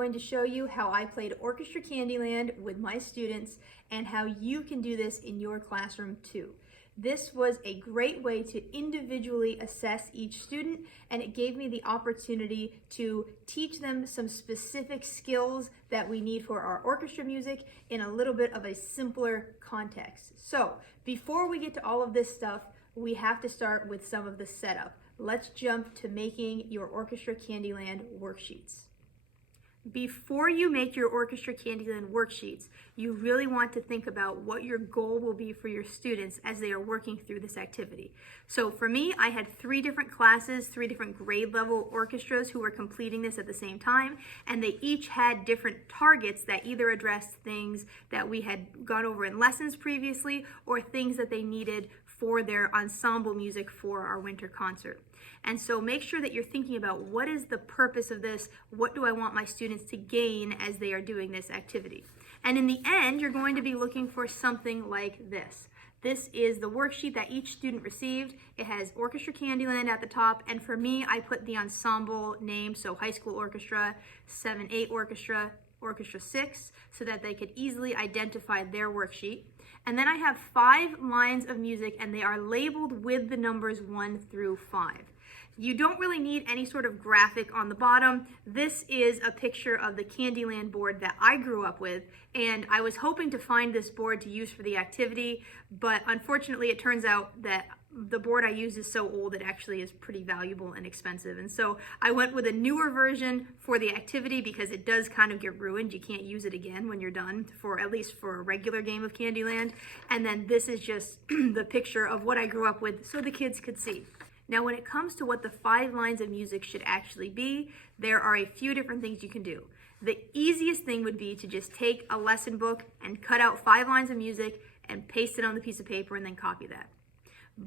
going to show you how I played Orchestra Candyland with my students and how you can do this in your classroom too. This was a great way to individually assess each student, and it gave me the opportunity to teach them some specific skills that we need for our orchestra music in a little bit of a simpler context. So before we get to all of this stuff, we have to start with some of the setup. Let's jump to making your Orchestra Candyland worksheets. Before you make your Orchestra Candyland worksheets, you really want to think about what your goal will be for your students as they are working through this activity. So for me, I had 3 different classes, 3 different grade level orchestras who were completing this at the same time, and they each had different targets that either addressed things that we had gone over in lessons previously or things that they needed for their ensemble music for our winter concert. And so make sure that you're thinking about what is the purpose of this, what do I want my students to gain as they are doing this activity. And in the end, you're going to be looking for something like this. This is the worksheet that each student received. It has Orchestra Candyland at the top, and for me, I put the ensemble name, so high school orchestra, 7/8 orchestra, Orchestra 6, so that they could easily identify their worksheet. And then I have 5 lines of music, and they are labeled with the numbers 1 through 5. You don't really need any sort of graphic on the bottom. This is a picture of the Candyland board that I grew up with, and I was hoping to find this board to use for the activity, but unfortunately it turns out that the board I use is so old it actually is pretty valuable and expensive. And so I went with a newer version for the activity because it does kind of get ruined. You can't use it again when you're done, at least for a regular game of Candyland. And then this is just the picture of what I grew up with so the kids could see. Now, when it comes to what the 5 lines of music should actually be, there are a few different things you can do. The easiest thing would be to just take a lesson book and cut out 5 lines of music and paste it on the piece of paper and then copy that.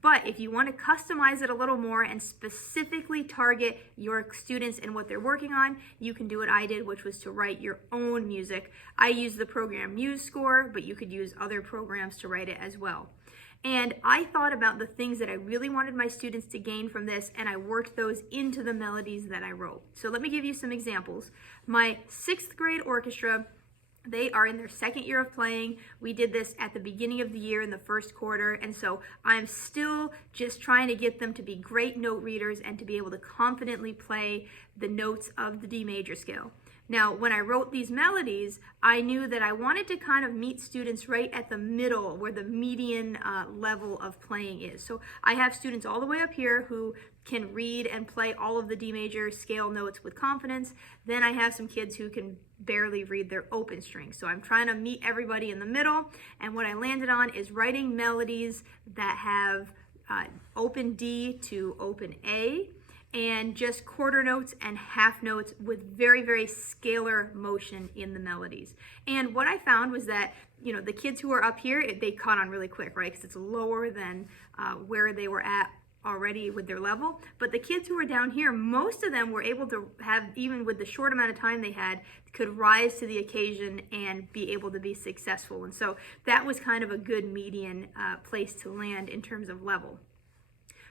But if you want to customize it a little more and specifically target your students and what they're working on, you can do what I did, which was to write your own music. I use the program MuseScore, but you could use other programs to write it as well. And I thought about the things that I really wanted my students to gain from this, and I worked those into the melodies that I wrote. So let me give you some examples. My 6th grade orchestra, they are in their 2nd year of playing. We did this at the beginning of the year in the 1st quarter, and so I'm still just trying to get them to be great note readers and to be able to confidently play the notes of the D major scale. Now, when I wrote these melodies, I knew that I wanted to kind of meet students right at the middle where the median level of playing is. So I have students all the way up here who can read and play all of the D major scale notes with confidence. Then I have some kids who can barely read their open strings. So I'm trying to meet everybody in the middle, and what I landed on is writing melodies that have open D to open A, and just quarter notes and half notes with very, very scalar motion in the melodies. And what I found was that, the kids who are up here, they caught on really quick, right? Because it's lower than where they were at already with their level. But the kids who were down here, most of them were able to have, even with the short amount of time they had, could rise to the occasion and be able to be successful. And so that was kind of a good median place to land in terms of level.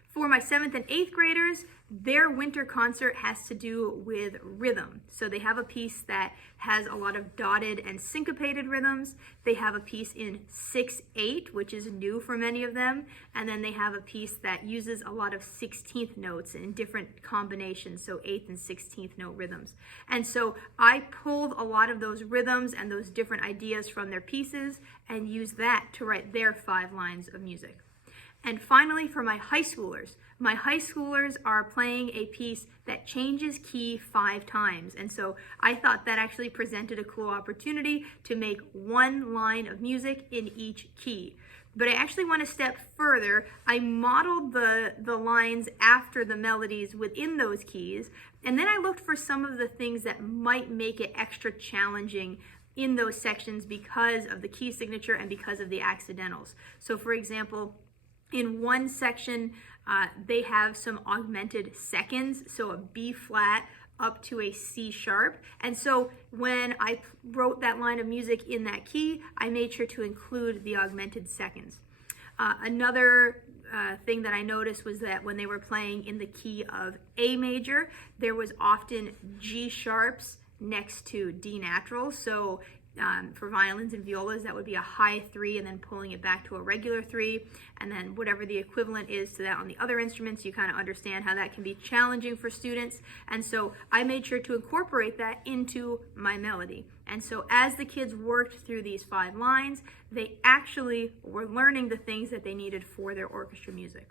For my 7th and 8th graders, their winter concert has to do with rhythm. So they have a piece that has a lot of dotted and syncopated rhythms. They have a piece in 6/8, which is new for many of them. And then they have a piece that uses a lot of 16th notes in different combinations, so 8th and 16th note rhythms. And so I pulled a lot of those rhythms and those different ideas from their pieces and used that to write their 5 lines of music. And finally, for my high schoolers are playing a piece that changes key 5 times. And so I thought that actually presented a cool opportunity to make 1 line of music in each key. But I actually went a step further. I modeled the lines after the melodies within those keys. And then I looked for some of the things that might make it extra challenging in those sections because of the key signature and because of the accidentals. So for example, in one section, they have some augmented seconds, so a B flat up to a C sharp. And so when I wrote that line of music in that key, I made sure to include the augmented seconds. Another thing that I noticed was that when they were playing in the key of A major, there was often G sharps next to D natural. So for violins and violas, that would be a high 3 and then pulling it back to a regular 3. And then whatever the equivalent is to that on the other instruments, you kind of understand how that can be challenging for students. And so I made sure to incorporate that into my melody. And so as the kids worked through these 5 lines, they actually were learning the things that they needed for their orchestra music.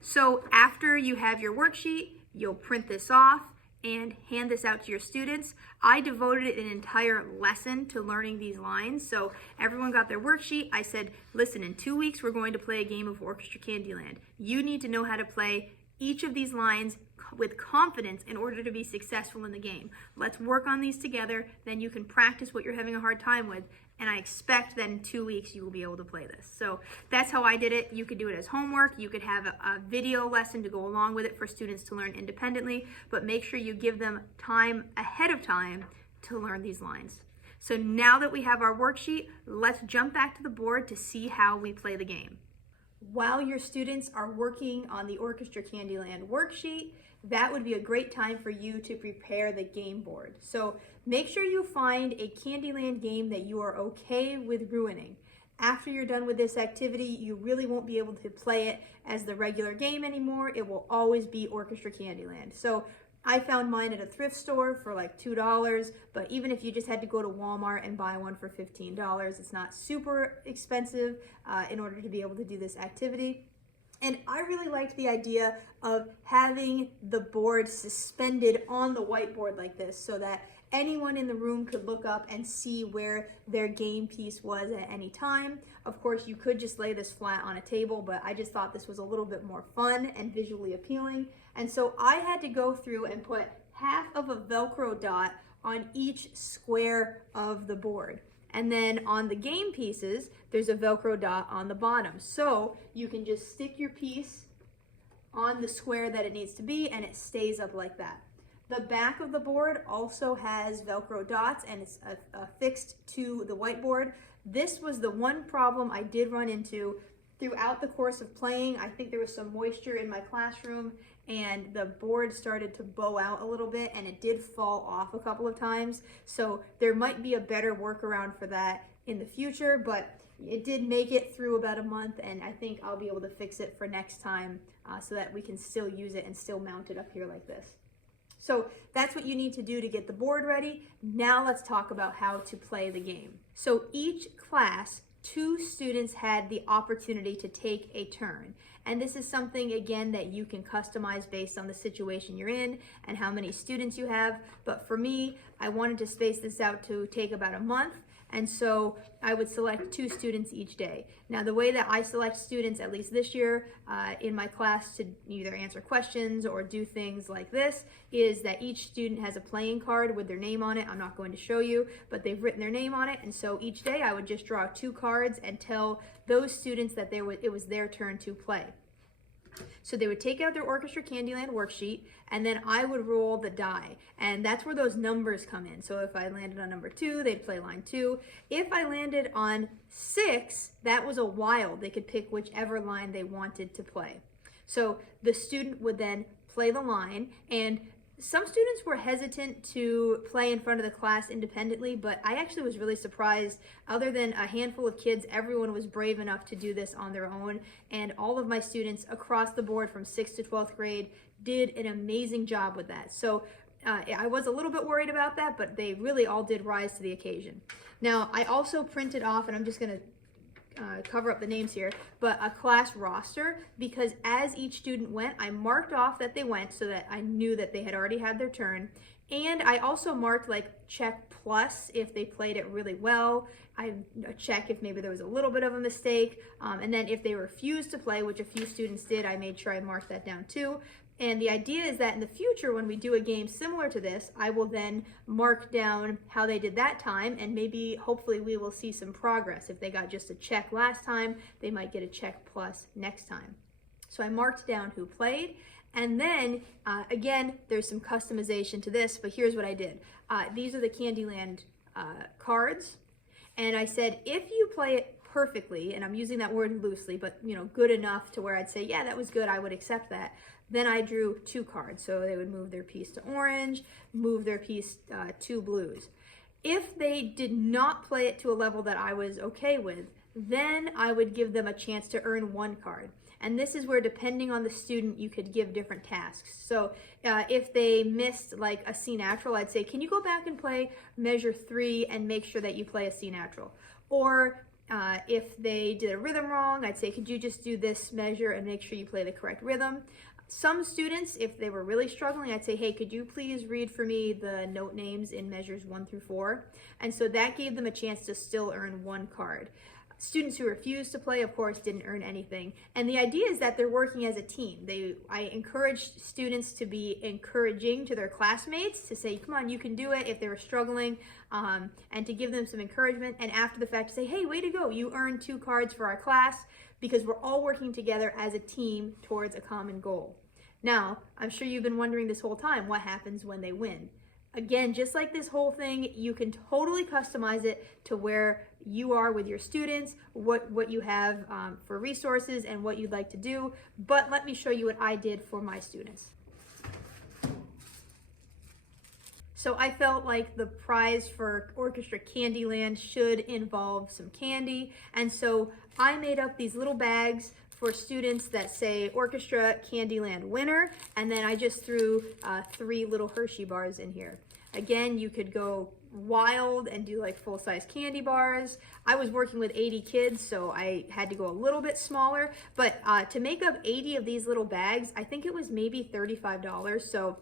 So after you have your worksheet, you'll print this off and hand this out to your students. I devoted an entire lesson to learning these lines. So everyone got their worksheet. I said, listen, in 2 weeks, we're going to play a game of Orchestra Candyland. You need to know how to play each of these lines with confidence in order to be successful in the game. Let's work on these together. Then you can practice what you're having a hard time with. And I expect that in 2 weeks you will be able to play this. So that's how I did it. You could do it as homework. You could have a video lesson to go along with it for students to learn independently, but make sure you give them time ahead of time to learn these lines. So now that we have our worksheet, let's jump back to the board to see how we play the game. While your students are working on the Orchestra Candyland worksheet, that would be a great time for you to prepare the game board. So make sure you find a Candyland game that you are okay with ruining. After you're done with this activity, you really won't be able to play it as the regular game anymore. It will always be Orchestra Candyland. So I found mine at a thrift store for like $2, but even if you just had to go to Walmart and buy one for $15, it's not super expensive in order to be able to do this activity. And I really liked the idea of having the board suspended on the whiteboard like this so that anyone in the room could look up and see where their game piece was at any time. Of course, you could just lay this flat on a table, but I just thought this was a little bit more fun and visually appealing. And so I had to go through and put half of a Velcro dot on each square of the board. And then on the game pieces, there's a Velcro dot on the bottom. So you can just stick your piece on the square that it needs to be and it stays up like that. The back of the board also has Velcro dots and it's affixed to the whiteboard. This was the one problem I did run into throughout the course of playing. I think there was some moisture in my classroom and the board started to bow out a little bit and it did fall off a couple of times. So there might be a better workaround for that in the future, but it did make it through about a month and I think I'll be able to fix it for next time so that we can still use it and still mount it up here like this. So that's what you need to do to get the board ready. Now let's talk about how to play the game. So each class, 2 students had the opportunity to take a turn. And this is something, again, that you can customize based on the situation you're in and how many students you have. But for me, I wanted to space this out to take about a month. And so I would select 2 students each day. Now, the way that I select students, at least this year, in my class to either answer questions or do things like this, is that each student has a playing card with their name on it. I'm not going to show you, but they've written their name on it. And so each day I would just draw 2 cards and tell those students that it was their turn to play. So they would take out their Orchestra Candyland worksheet and then I would roll the die. And that's where those numbers come in. So if I landed on number 2, they'd play line 2. If I landed on 6, that was a wild. They could pick whichever line they wanted to play. So the student would then play the line, and some students were hesitant to play in front of the class independently, but I actually was really surprised. Other than a handful of kids, everyone was brave enough to do this on their own, and all of my students across the board from 6th to 12th grade did an amazing job with that. So I was a little bit worried about that, but they really all did rise to the occasion. Now, I also printed off, and I'm just going to cover up the names here, but a class roster, because as each student went, I marked off that they went so that I knew that they had already had their turn. And I also marked like check plus if they played it really well. I check if maybe there was a little bit of a mistake. And then if they refused to play, which a few students did, I made sure I marked that down too. And the idea is that in the future, when we do a game similar to this, I will then mark down how they did that time, and maybe hopefully we will see some progress. If they got just a check last time, they might get a check plus next time. So I marked down who played, and then again, there's some customization to this, but here's what I did. These are the Candyland cards, and I said if you play it perfectly, and I'm using that word loosely, but good enough to where I'd say, yeah, that was good, I would accept that, then I drew 2 cards. So they would move their piece to orange, move their piece to blues. If they did not play it to a level that I was okay with, then I would give them a chance to earn 1 card. And this is where, depending on the student, you could give different tasks. So if they missed like a C natural, I'd say, can you go back and play measure 3 and make sure that you play a C natural? Or if they did a rhythm wrong, I'd say, could you just do this measure and make sure you play the correct rhythm? Some students, if they were really struggling, I'd say, hey, could you please read for me the note names in measures 1 through 4? And so that gave them a chance to still earn 1 card. Students who refused to play, of course, didn't earn anything. And the idea is that they're working as a team. I encourage students to be encouraging to their classmates, to say, come on, you can do it if they were struggling, and to give them some encouragement. And after the fact, to say, hey, way to go, you earned 2 cards for our class, because we're all working together as a team towards a common goal. Now, I'm sure you've been wondering this whole time, what happens when they win? Again, just like this whole thing, you can totally customize it to where you are with your students, what you have for resources and what you'd like to do. But let me show you what I did for my students. So I felt like the prize for Orchestra Candyland should involve some candy. And so I made up these little bags for students that say Orchestra Candyland winner, and then I just threw 3 little Hershey bars in here. Again, you could go wild and do like full-size candy bars. I was working with 80 kids, so I had to go a little bit smaller, but to make up 80 of these little bags, I think it was maybe $35. So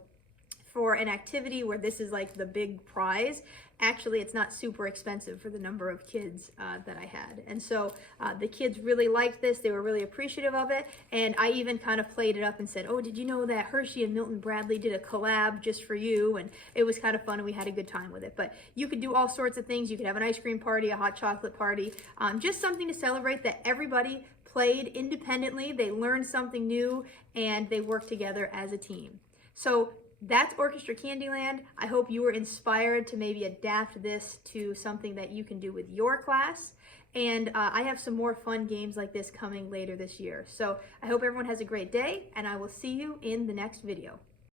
for an activity where this is like the big prize, actually it's not super expensive for the number of kids that I had. And so the kids really liked this. They were really appreciative of it. And I even kind of played it up and said, oh, did you know that Hershey and Milton Bradley did a collab just for you? And it was kind of fun, and we had a good time with it. But you could do all sorts of things. You could have an ice cream party, a hot chocolate party, just something to celebrate that everybody played independently. They learned something new, and they worked together as a team. So that's Orchestra Candyland. I hope you were inspired to maybe adapt this to something that you can do with your class. And I have some more fun games like this coming later this year. So I hope everyone has a great day, and I will see you in the next video.